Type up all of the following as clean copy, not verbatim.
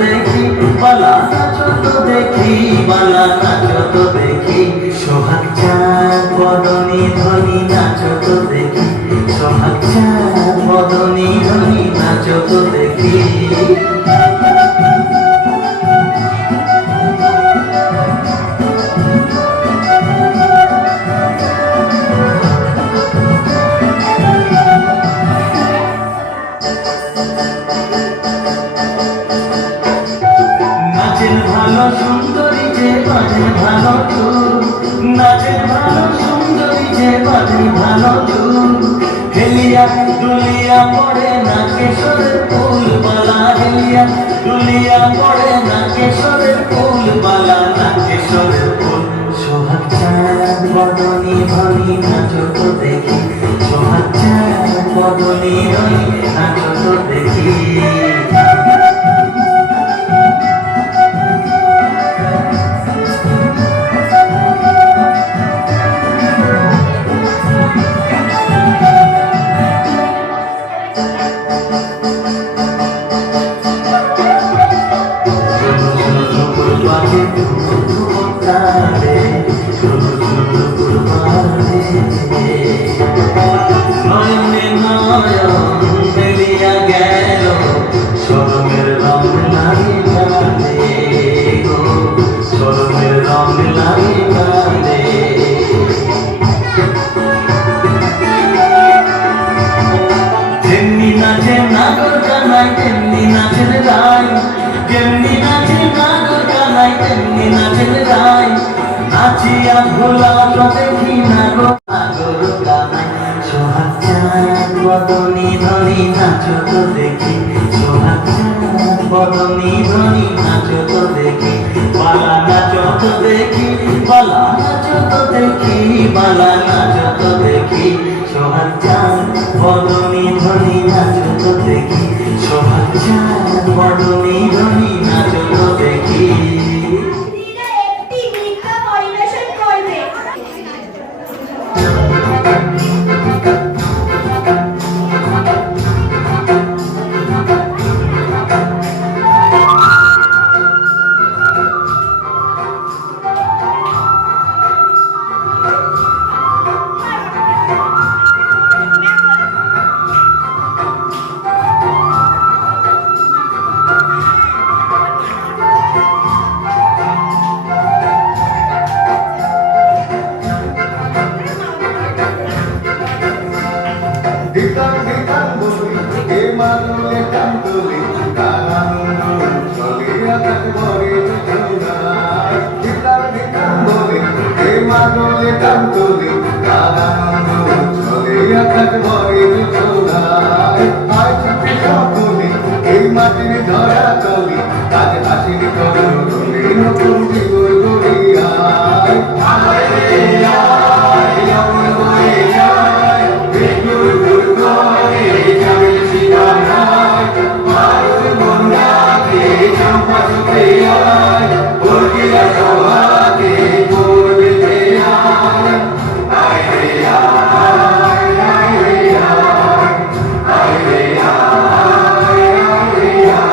দেখি বালা নাচো তো দেখি বালা নাচো তো দেখি সোহাগ চাঁদ বদনী ধ্বনি নাচো তো দেখি সোহাগ চাঁদ বদনী ধ্বনি নাচো তো দেখি নাচের ভালো সুন্দরী যে বাজে ভালো চুল নাচের ভালো সুন্দরী যে বাজে ভালো চুল হেলিয়া দুলিয়া পড়ে না কেশরের ফুল বালা হেলিয়া দুলিয়া পড়ে না কেশরের ফুল বালা না কেশরের ফুল সোহাগ চাঁদ বদনী ধ্বনি নাচো তো দেখি সোহাগ চাঁদ বদনী ধ্বনি নাচো তো দেখি নয়নে নয়ন মিলিয়া গেল শরমের রং লাগে গানে গো শরমের রং লাগে গানে যেমনি নাচে নাগর কানাই তেমনি নাচের রায় যেমনি নাচে নাগর কানাই তেমনি নাচের রায় নাচিয়া ভোলা তো দেখি নাগর নাগর কানাই সোহাগ চাঁদ বদনী ধ্বনি নাচো তো দেখি সোহাগ চাঁদ বদনী ধ্বনি নাচো তো দেখি বালা নাচো তো দেখি বালা নাচো তো দেখি বালা নাচো তো দেখি সোহাগ চাঁদ বদনী ধ্বনি নাচো তো দেখি সোহাগ চাঁদ বদনী ধ্বনি নাচো তো দেখি Ditang ditang boli, emanule kantuli, karanun solia takbori tunai. Ditang ditang boli, emanule kantuli, karanun solia takbori tunai. Ay chupi chokuli, ei matir dhara toli, aaj hasiri koruli, nukunti gurguriyai. Ay re ay, amul hoye jay, begur gurgori, jamil sigarai, marul mundake, champa chukriyai, urgila sohage, purbe teyai. Ay re ay, ay re ay, ay re ay, ay re ay.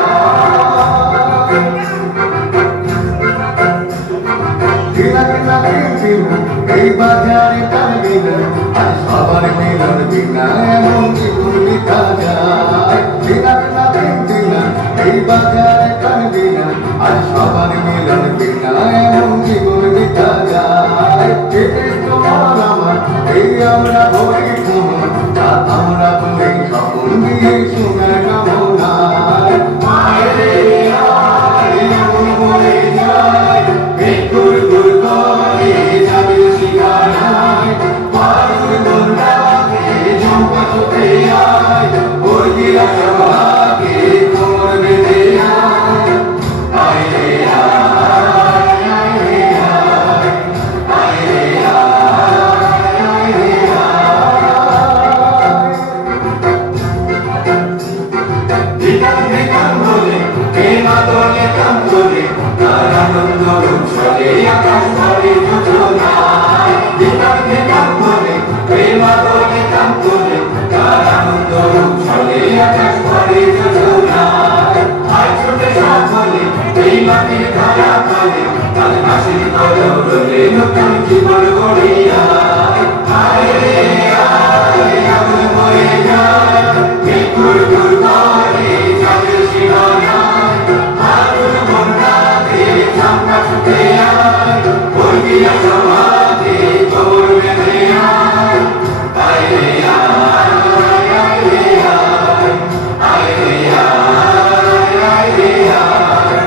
Dila dila dila, ei bazare kalbi na, aaj sabar milan bina, emon জীবন বিতা যায়। Dila dila dila, ei bazare kalbi na, aaj sabar milan bina, emon জীবন বিতা যায়। এতে তোমার আমার, এই আমরা বলি তোমার, আর আমরা বলি স্বপ্ন দিয়ে শোনার কামনায়। আয় রে আয়, এমন হয়ে যায়, বেকুর গুর করে যাবে শিকারায়, পারুর বন্যাকে চম্পা চোখে আয়, বর্গিরা সভাকে কোমর বেঁধে আয়। আয় রে আয়, আয় রে আয়, আয় রে আয়, আয় রে আয়। দিতাম দিতাম বলে, কে মাতলে কাম করে, তার আনন্দ চলে আকাশ ভরে যোজনায়। দিতাম দিতাম বলে, কে মাতলে কাম করে, তার আনন্দ চলে আকাশ ভরে যোজনায়। আজ ছোটে সকলে এই মাটির ধারা কালে কাল হাসির কদরে নতুন জীবন গড়িয়া আয় রে আয় আগুন বয়ে যায় মৃত্যুর দুর্গরে চাঁদের সীমানায় আগুন বন্যাতে চামড়া ছুটে আয় বর্গিয়া সমাজে খবর বেঁধে আয় আয় রে আয় আয় রে আয় আয় রে আয় আয় রে আয়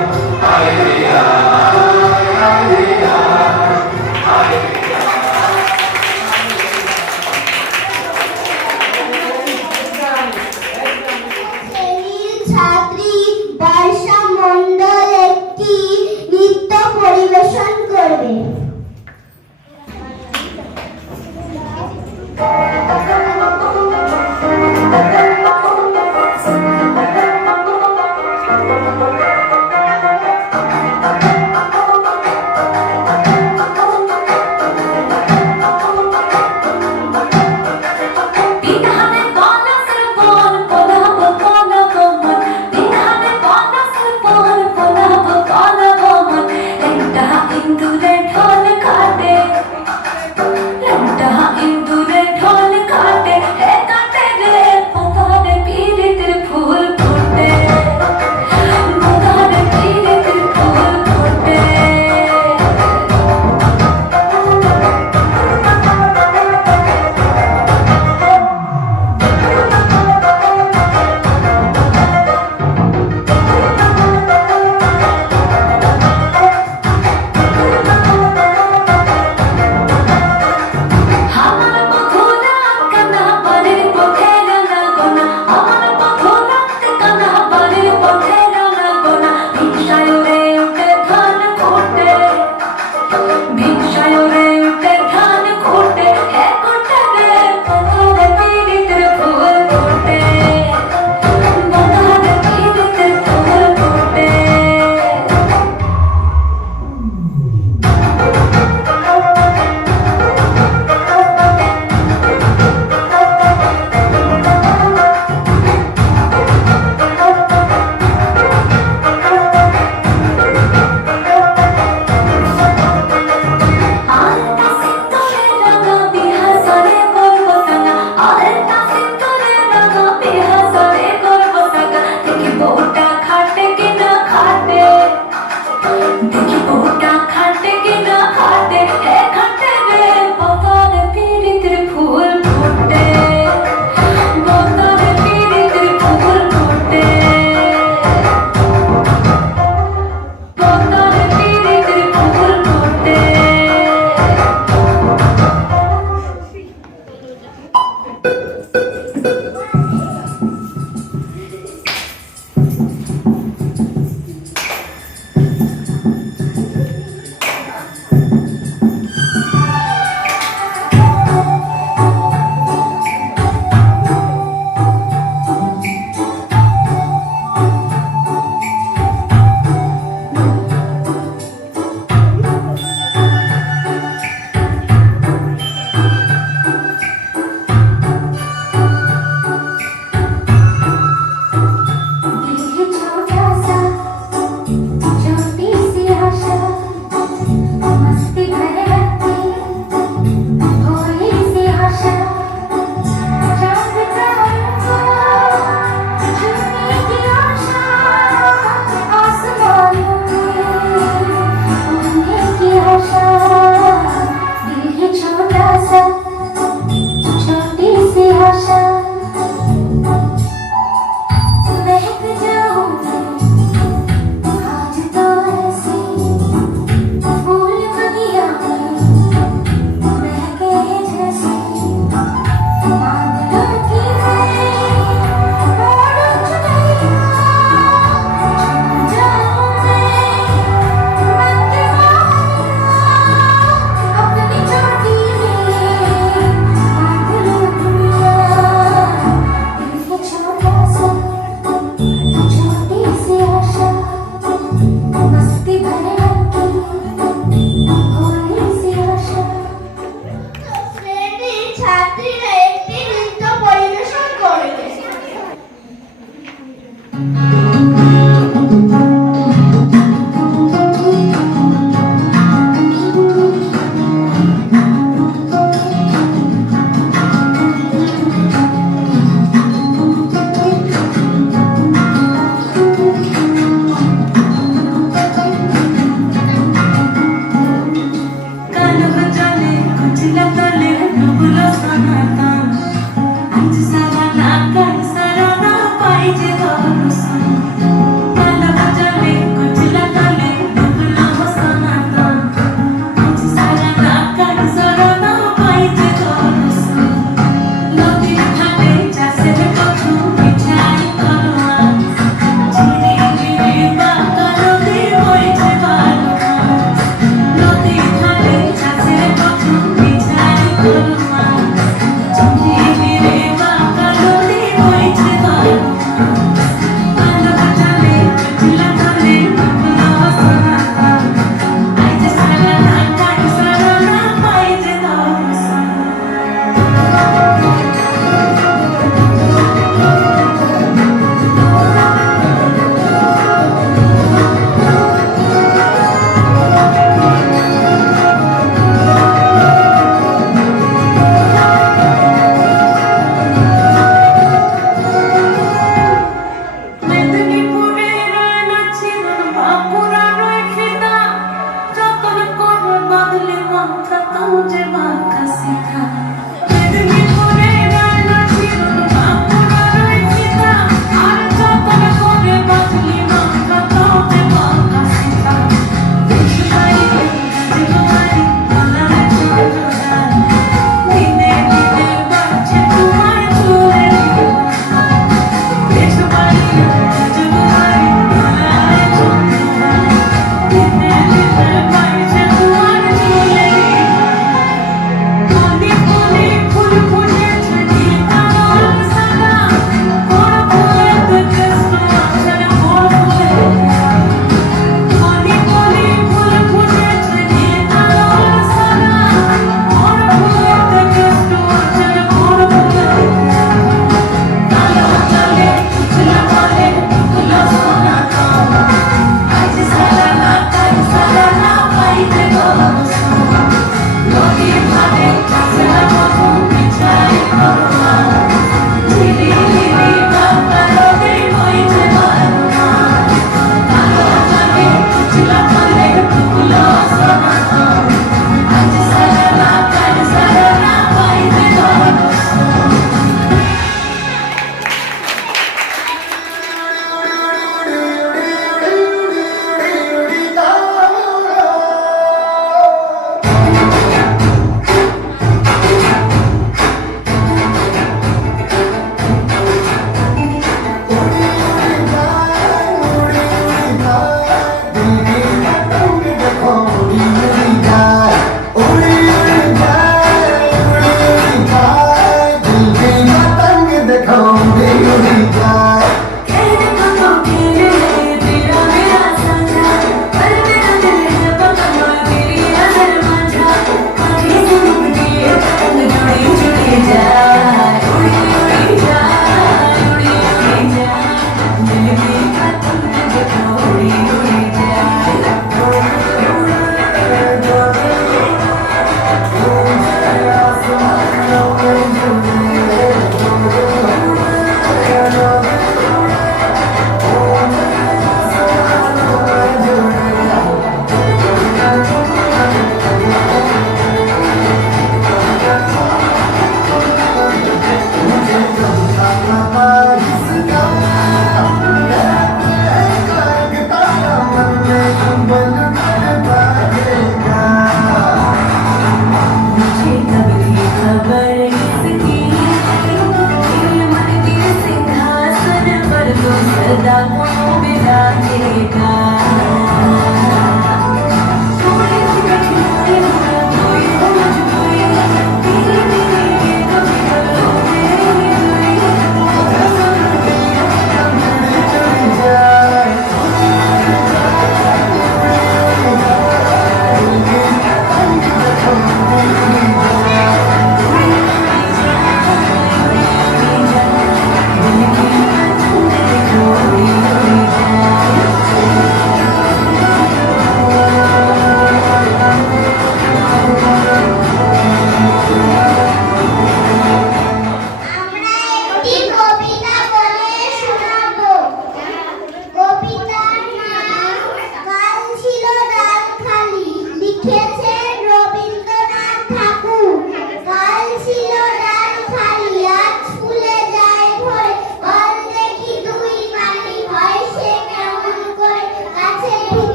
আয় রে আয় আয় রে আয় আয় রে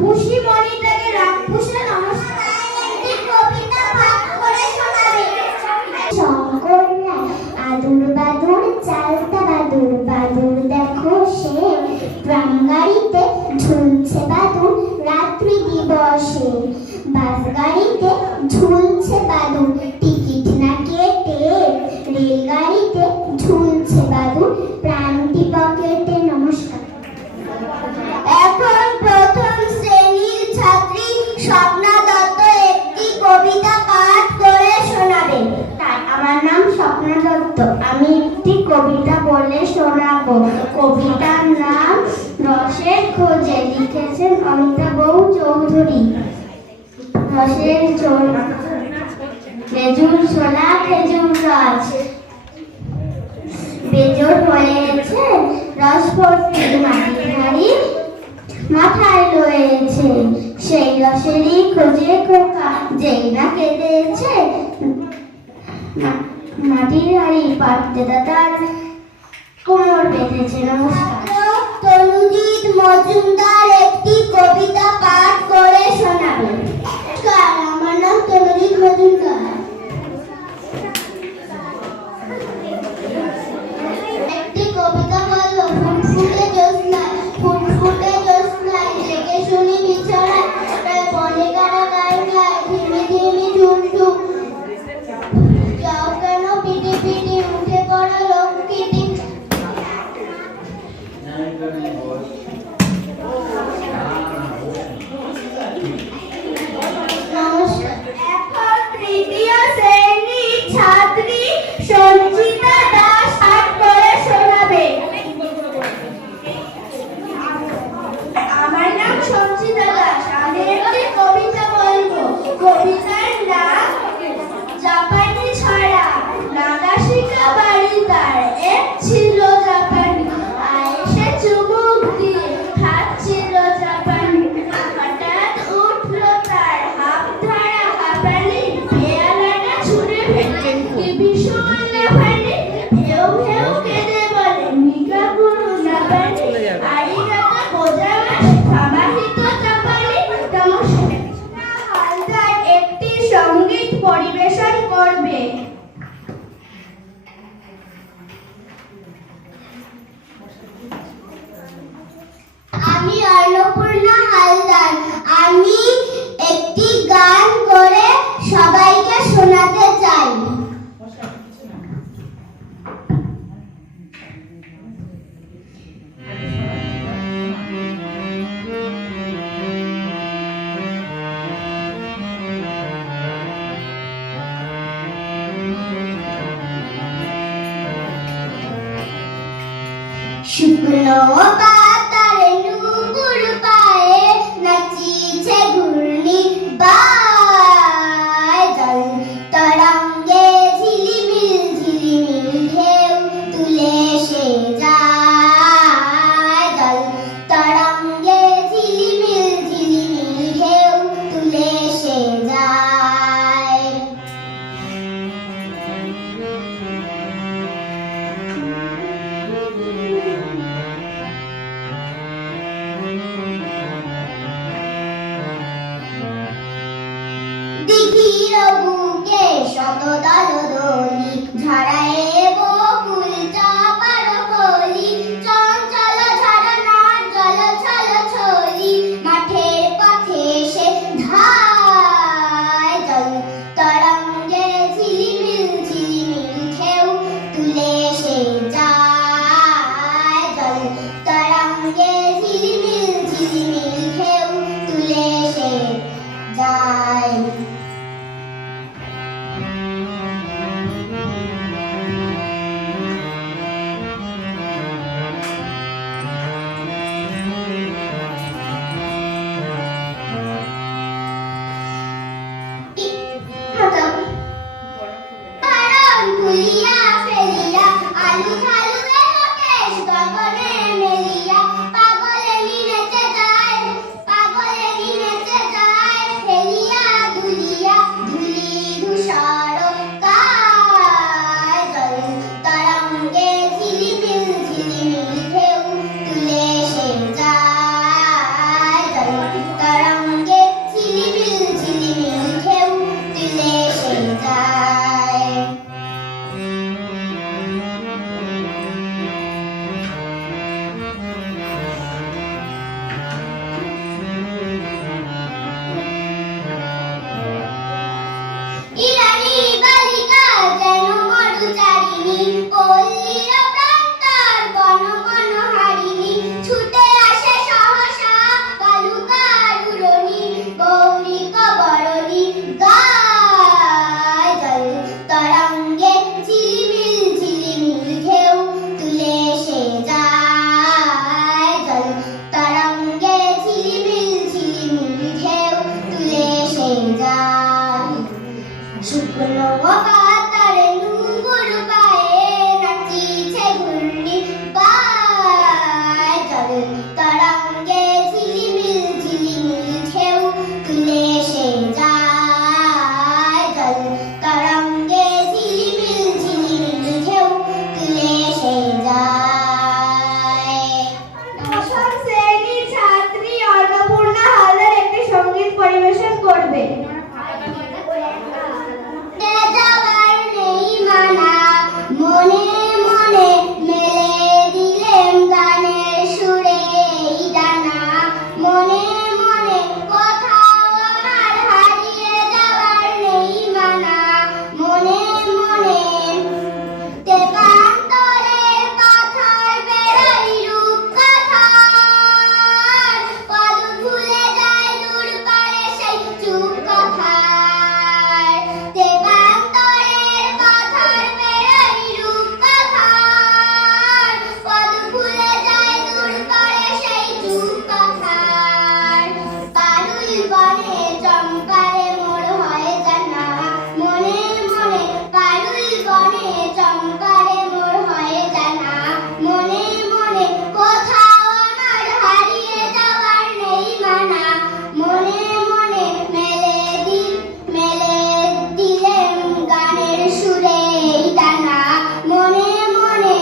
পুষি মণিটাকে রাক্ষসে নমস্কার একটি কবিতা পাঠ করে শোনাবে। শঙ্কর আদুর বাদুর চালতা বাদুর বাদুর দেখো সে প্রাণ গাড়িতে ঝুলছে বাদুর রাত্রি দিবসে। বাস গাড়িতে ঝুলছে বাদুর টিকিট না কেটে, রেলগাড়িতে ঝুলছে বাদুর প্রাণটি পকেটে। নমস্কার। এখন প্রথম শ্রেণীর ছাত্রী স্বপ্না দত্ত একটি কবিতা পাঠ করে শোনাবেন। আমার নাম স্বপ্না দত্ত, আমি একটি কবিতা বলে শোনাবো। কবিতার নাম রসের খোঁজে, লিখেছেন অমিতাভ চৌধুরী। রসের খেজুর ছোলা খেজুর রস বেজোর হয়েছে, রস ভর্তি মাটির হাড়ি মাথায় রয়েছে। সেই রসেরই খোঁজে খোকা যেই না কেঁদেছে, মাটির হাড়ি পাততে তার কোমর বেঁধেছে। নমস্কার। তনুজিৎ মজুমদার একটি কবিতা পাঠ করে শোনাবেন। আমার নাম তনুজিৎ মজুমদার। একটি কবিতা বলবো। ফুটফুটে জ্যোৎস্নায়, ফুটফুটে জ্যোৎস্নায় জেগে শুনি বিছানায়, বনে কারা গায়ে গায়ে ধিমি ধিমি ঝুমঝুম। যাও কেন পিটি পিটি উঠে পড়া লক্ষ্মীটি। এখন তৃতীয় শ্রেণীর ছাত্রী সঞ্চিতা দাস পাঠ করে শোনাবে। আমার নাম সঞ্চিতা দাস, আমি একটি কবিতা বলবো। কবিতার নাম জাপানি ছড়া। নাগাশিকা বাড়ি তার এক ছিল জাপানি, আয়েসে চুমুক দিয়ে খাচ্ছিল জাপানি। হঠাৎ উঠলো তার হাত ধরা হাঁপানি, পেয়ালাটা ছুঁড়ে ফেলে কি ভীষণ লাফানি। ভেউ ভেউ কেঁদে বলে মিগা গুরু না পানি, আরিগাতা গোজামাস সামাহিত জাপানি। নমস্কার। হালদার একটি সঙ্গীত পরিবেশন করবে। আমি অন্নপূর্ণা হালদার, আমি একটি গান করে সবাইকে শোনাতে চাই। শুকনো পাতার নুপুর পায়ে নাচিছে ঘূর্ণি বায়, জল তরঙ্গে ঝিলিমিল ঝিলিমিল ঢেউ তুলে সে যায়। জল তরঙ্গে ঝিলিমিল ঝিলিমিল ঢেউ তুলে সে যায়। দিঘির বুকে শত দলদলি ঝরায়ে বকুল চাপার কলি, চঞ্চল ঝরনার জল ছল ছলি মাঠের পথে সে ধায়। জল তরঙ্গে ঝিলিমিল ঝিলিমিল ঢেউ তুলে সে যায়। জল তরঙ্গে ঝিলিমিল ঝিলিমিল ঢেউ তুলে সে যায়। শোনো কাতারে ঘুঙুর পায়ে নাচিছে ঘূর্ণি পায় জলের তরঙ্গে ঝিলিমিল ঝিলিমিল ঢেউ তুলে সে যায় জলের তরঙ্গে ঝিলিমিল ঝিলিমিল ঢেউ তুলে সে যায়। দশম শ্রেণীর ছাত্রী অন্নপূর্ণা হালদার একটি সঙ্গীত পরিবেশন করবে। যাওয়ার নেই মানা মনে মনে মেলে দিলেম গানের সুরে এই ডানা মনে মনে কোথাও আমার হারিয়ে যাওয়ার নেই মানা মনে মনে তেপান্তরের কথার বেড়াই রূপ কথার পদ ভুলে যায় দূর পারে সেই চুপ কথার তেপান্তরের কথার বেড়াই রূপ কথার পদ ভুলে যায় দূর পারে সেই চুপ কথার পারুল বনে চম্পারে মোর হয় জানা মনে মনে পারুল বনে চম্পারে মোর হয় জানা মনে মনে কোথাও আমার হারিয়ে যাওয়ার নেই মানা মনে মনে মেলে দিলেম গানের সুরে এই ডানা মনে মনে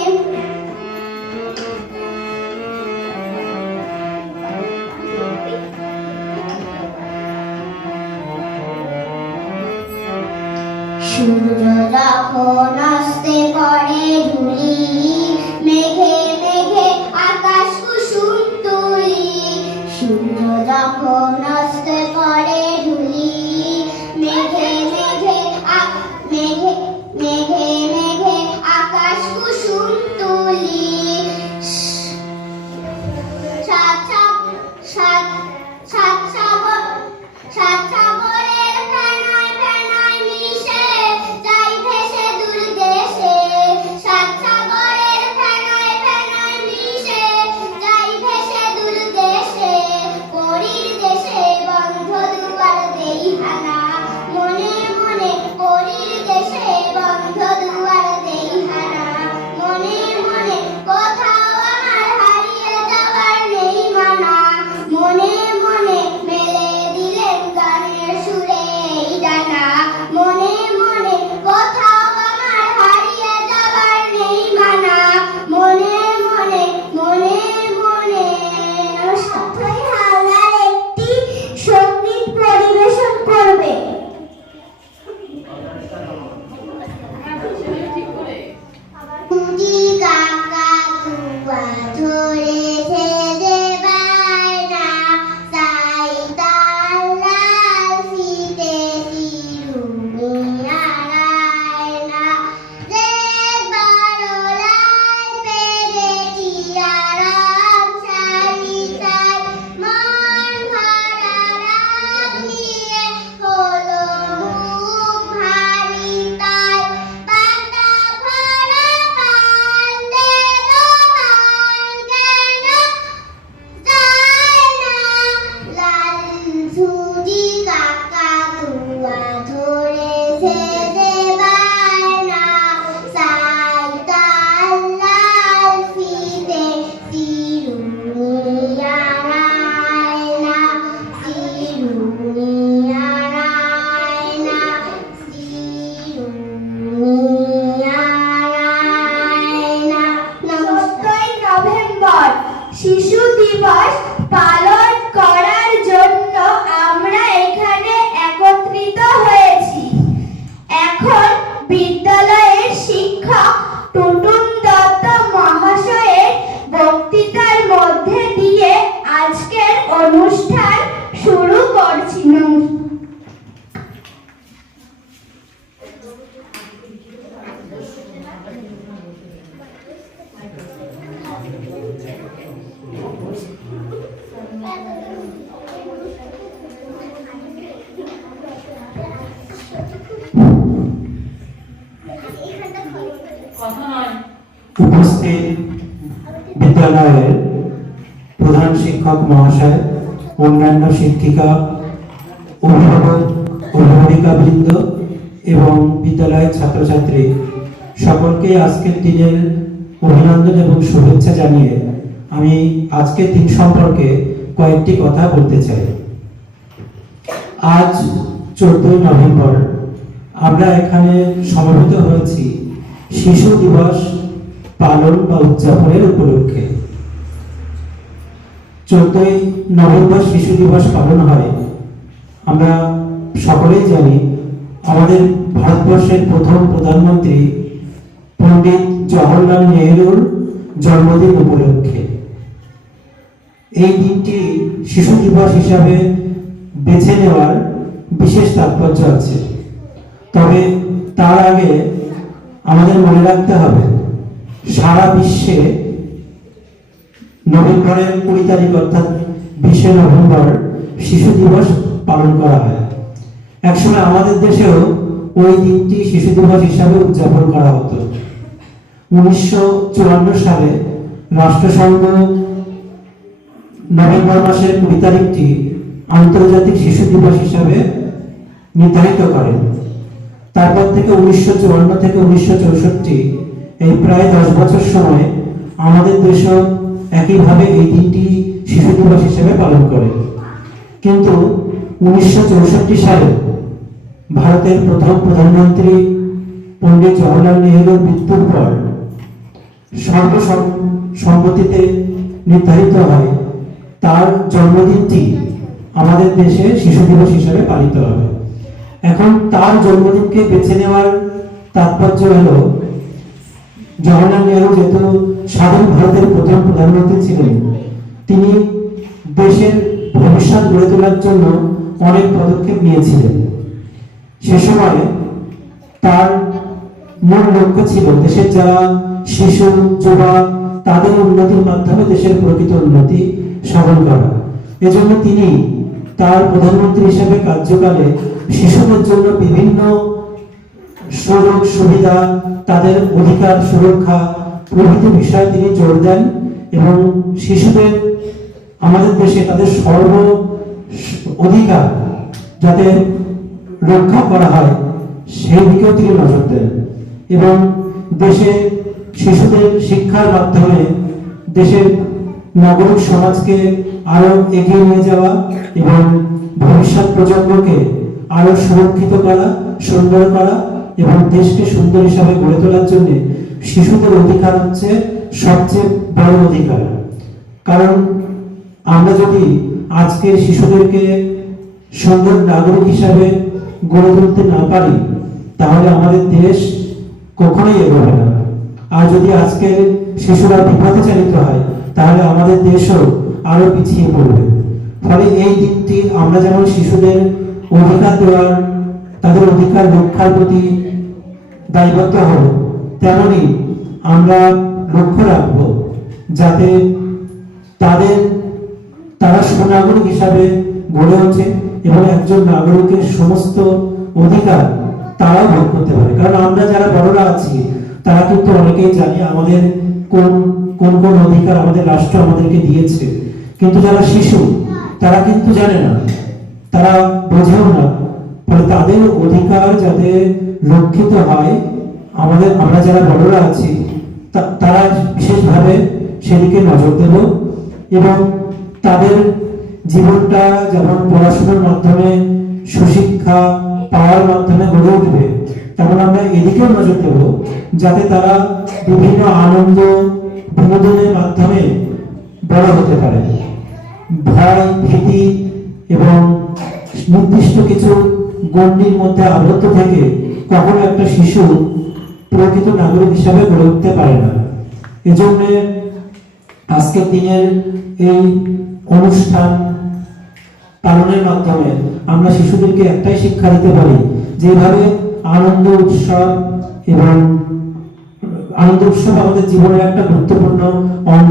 সূর্য যখন অস্তে পড়ে ধুলি মেঘে মেঘে আকাশ কুসুম তুলি সূর্য যখন অস্তে পড়ে ধুলি মেঘে মেঘে মেঘে মেঘে মেঘে আকাশ কুসুম তুলি সাত সাগরের ফেনায় ফেনায় মিশে যাই ভেসে দূর দেশে সাত সাগরের ফেনায় ফেনায় মিশে যাই ভেসে দূর দেশে পরীর দেশে বন্ধ দুয়ার দেই হানা মনে মনে পরীর দেশে বন্ধ দুয়ার দেই হানা মনে মনে কোথাও আমার হারিয়ে যাওয়ার নেই মানা মনে মনে মেলে দিলেন গানের সুরে এই ডানা মনে মনে কোথাও আমার হারিয়ে যাওয়ার নেই মানা মনে মনে মনে মনে সাথই হাওলার একটি সঙ্গীত পরিবেশন করবে। কুজি কাকা কুয়া ধরেছে যে বায়না সাই তাল্লাল ফিতে তিরুমিয়া রায়না রে বারোলাই পেরে টিয়ারাম সারিতাই মন ভরা রাগ নিয়ে হলো মুখ ভারী তাই পাতা ভরা কান্দে তোমার কেন যায় না লাল সুজি কাকা তুয়া ধরেছে যে বায়না সাই তাল্লাল ফিতে তিরুমিয়া রায়না তিরুমিয়া রায়না তিরুমিয়া রায়না। 9ই নভেম্বর শিশু দিবস পালন করার জন্য আমরা এখানে একত্রিত হয়েছি। এখন বিদ্যালয়ের শিক্ষক টুটুন দত্ত মহাশয়ের বক্তৃতার মধ্যে দিয়ে আজকের অনুষ্ঠান শুরু করছি। উপস্থিত বিদ্যালয়ের প্রধান শিক্ষক মহাশয়, অন্যান্য শিক্ষিকা, অভিভাবক, অভিভাবিকাবৃন্দ এবং বিদ্যালয়ের ছাত্রছাত্রী সকলকে আজকের দিনের অভিনন্দন এবং শুভেচ্ছা জানিয়ে আমি আজকের দিন সম্পর্কে কয়েকটি কথা বলতে চাই। আজ 14 নভেম্বর আমরা এখানে সমবেত হয়েছি শিশু দিবস পালন বা উদযাপনের উপলক্ষে। 14 নভেম্বর শিশু দিবস পালন হয়, আমরা সকলেই জানি, আমাদের ভারতবর্ষের প্রথম প্রধানমন্ত্রী পণ্ডিত জওহরলাল নেহরুর জন্মদিন উপলক্ষে। এই দিনটি শিশু দিবস হিসাবে বেছে নেওয়ার বিশেষ তাৎপর্য আছে। তবে তার আগে আমাদের মনে রাখতে হবে, সারা বিশ্বে নভেম্বরের 20 তারিখ অর্থাৎ 20 নভেম্বর শিশু দিবস পালন করা হয়। একসময় আমাদের দেশেও ওই দিনটি শিশু দিবস হিসাবে উদযাপন করা হতো। 1954 সালে রাষ্ট্রসংঘ নভেম্বর মাসের 20 তারিখটি আন্তর্জাতিক শিশু দিবস হিসাবে নির্ধারিত করেন। তারপর থেকে 1954 থেকে 1964 এই প্রায় 10 বছর সময় আমাদের দেশও একইভাবে এই দিনটি শিশু দিবস হিসেবে পালন করে। কিন্তু 1964 সালে ভারতের প্রথম প্রধানমন্ত্রী পণ্ডিত জওহরলাল নেহরুর মৃত্যুর পর সর্বসম্মতিতে নির্ধারিত হয় তার জন্মদিনটি আমাদের দেশে শিশু দিবস হিসেবে পালিত হবে। এখন তার জন্মদিনকে বেছে নেওয়ার তাৎপর্য হলো, জওহরলাল নেহরু যেহেতু স্বাধীন ভারতের প্রথম প্রধানমন্ত্রী ছিলেন, তিনি দেশের ভবিষ্যৎ গড়ে তোলার জন্য অনেক পদক্ষেপ নিয়েছিলেন। সে সময় তার মূল লক্ষ্য ছিল দেশের যারা শিশু যুবা তাদের উন্নতির মাধ্যমে দেশের প্রকৃত উন্নতি সাধন করা। এজন্য তিনি তার প্রধানমন্ত্রী হিসেবে কার্যকালে শিশুদের জন্য বিভিন্ন সুযোগ সুবিধা, তাদের অধিকার সুরক্ষা প্রভৃতি বিষয়ে তিনি জোর দেন এবং শিশুদের আমাদের দেশে তাদের সর্ব অধিকার যাতে রক্ষা করা হয় সেই দিকেও তিনি নজর দেন এবং দেশে শিশুদের শিক্ষার মাধ্যমে দেশের নাগরিক সমাজকে আরো এগিয়ে নিয়ে যাওয়া এবং ভবিষ্যৎ প্রজন্মকে আরো সুরক্ষিত করা, সুন্দর করা এবং দেশকে সুন্দর হিসাবে গড়ে তোলার জন্য শিশুদের অধিকার হচ্ছে সবচেয়ে বড় অধিকার। কারণ আমরা যদি আজকে শিশুদেরকে সুন্দর নাগরিক হিসাবে গড়ে তুলতে না পারি তাহলে আমাদের দেশ কখনোই এগোবে না। আর যদি আজকে শিশুরা বিপথে চালিত হয় তাহলে আমাদের দেশও আরো পিছিয়ে পড়বে। ফলে এই দিকটি আমরা যেমন শিশুদের অধিকার দেওয়ার, তাদের অধিকার রক্ষার প্রতি দায়বদ্ধ হব, তেমনি আমরা লক্ষ্য রাখবো যাতে তারা সুনাগরিক হিসাবে গড়ে ওঠে এবং একজন নাগরিকের সমস্ত অধিকার তারাও ভোগ করতে পারে। কারণ আমরা যারা বড়রা আছি তারা কিন্তু অনেকেই জানি আমাদের কোন কোন কোন অধিকার আমাদের রাষ্ট্র আমাদেরকে দিয়েছে, কিন্তু যারা শিশু তারা কিন্তু জানে না, তারা বোঝেও না। ফলে তাদের অধিকার যাতে রক্ষিত হয়, আমরা যারা বড়রা আছি তারা বিশেষভাবে সেদিকে নজর দেব এবং তাদের জীবনটা যেমন পড়াশোনার মাধ্যমে সুশিক্ষা পাওয়ার মাধ্যমে গড়ে উঠবে, তেমন আমরা এদিকেও নজর দেব যাতে তারা বিভিন্ন আনন্দ বিনোদনের মাধ্যমে বড় হতে পারে। ভয়, ভীতি এবং নির্দিষ্ট কিছু গণ্ডির মধ্যে আবদ্ধ থেকে কখনো একটা শিশু প্রকৃত নাগরিক হিসাবে গড়ে উঠতে পারে না। এজন্য আজকের দিনের এই অনুষ্ঠান পালনের মাধ্যমে আমরা শিশুদেরকে একটাই শিক্ষা দিতে পারি, যেভাবে আনন্দ উৎসব আমাদের জীবনের একটা গুরুত্বপূর্ণ অঙ্গ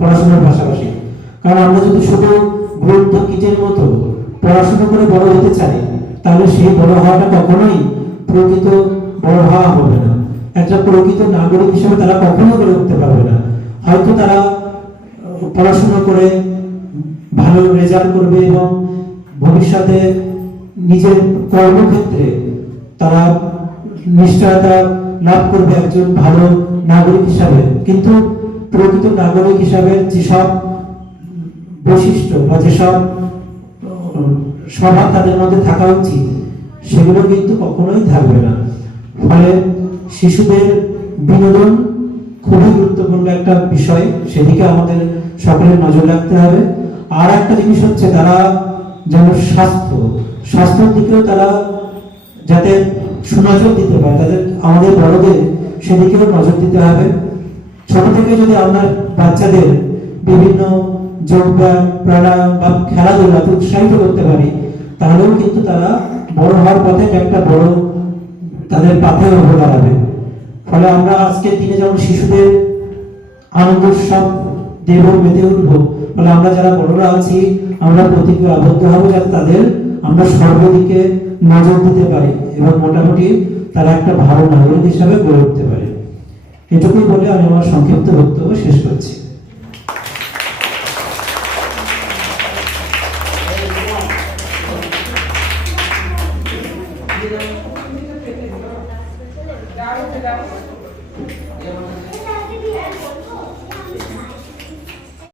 পড়াশোনার পাশাপাশি। কারণ আমরা যদি শুধু গ্রন্থ কিটের মতো পড়াশোনা করে বড় হতে চাই তাহলে সেই বড় হওয়াটা কখনোই প্রকৃত বড় হওয়া হবে না। একটা প্রকৃত নাগরিক হিসেবে তারা কখনো গড়ে উঠতে পারবে না। হয়তো তারা পড়াশোনা করে ভালো রেজাল্ট করবে এবং ভবিষ্যতে নিজের কর্মক্ষেত্রে তারা নিশ্চয়তা লাভ করবে একজন ভালো নাগরিক হিসাবে। কিন্তু প্রকৃত নাগরিক হিসাবে যেসব বৈশিষ্ট্য বা যেসব স্বভাব তাদের মধ্যে থাকা উচিত সেগুলো কিন্তু কখনোই থাকবে না। ফলে শিশুদের বিনোদন খুবই গুরুত্বপূর্ণ একটা বিষয়, সেদিকে আমাদের সকলের নজর রাখতে হবে। আর একটা জিনিস হচ্ছে তারা যেন স্বাস্থ্যের দিকেও তারা যাতে সুনজর দিতে পারে, তাদের আমাদের বড়দের সেদিকেও নজর দিতে হবে। ছোট থেকে যদি আমরা বাচ্চাদের বিভিন্ন যোগব্যায়াম, প্রাণায়াম বা খেলাধুলাতে উৎসাহিত করতে পারি, তাহলেও কিন্তু তারা বড় হওয়ার পথে একটা বড় তাদের পাথে হয়ে দাঁড়াবে। ফলে আমরা আজকের দিনে যেমন শিশুদের আনন্দ উৎসব দেব, মেতে উঠবো, ফলে আমরা যারা বড়রা আছি আমরা প্রতিজ্ঞা আবদ্ধ হবো যাতে তাদের আমরা সর্বদিকে নজর দিতে পারি এবং মোটামুটি তারা একটা ভালো নাগরিক হিসাবে গড়ে উঠতে পারে। এটুকুই বলে আমি আমার সংক্ষিপ্ত বক্তব্য শেষ করছি।